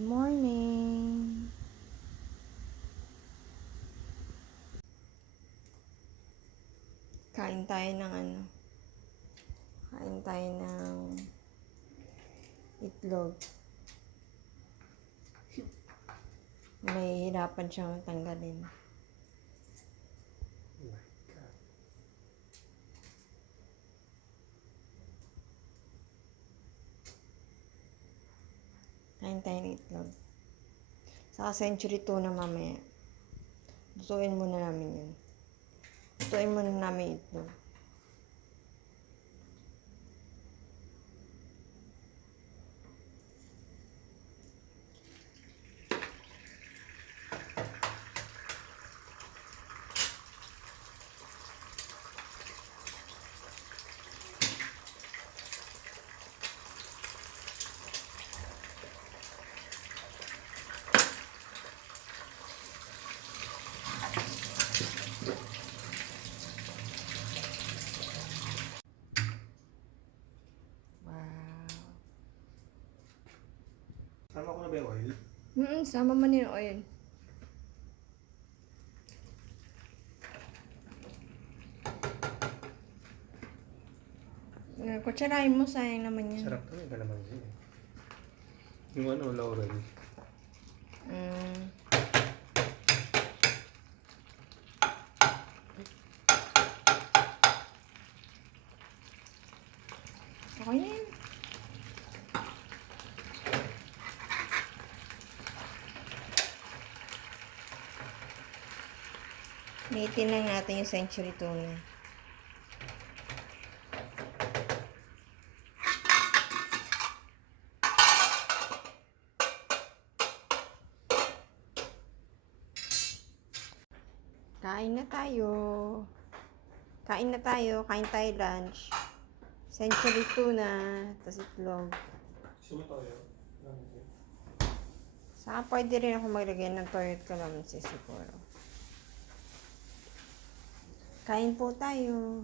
Morning. Kain tayo ng Kain tayo ng itlog. Nahihirapan siyang tanggalin. Oh my God. Kain tayo ng itlog. Saka century tuna mamaya. Lutuin muna namin yun. Lutuin muna namin itlog. Sama ko na ba yung oil? Sama man yung oil. Kutsarahin mo, sayang naman yan. Sarap to, may kalamansi eh. Yung laurel. Okay na yan. Liitin lang natin yung century tuna. Kain na tayo. Kain tayo lunch. Century tuna, tas itlog. Sumatoyo. Saka pwede rin ako maglagay ng toyot kalamansi siguro. Kain po tayo.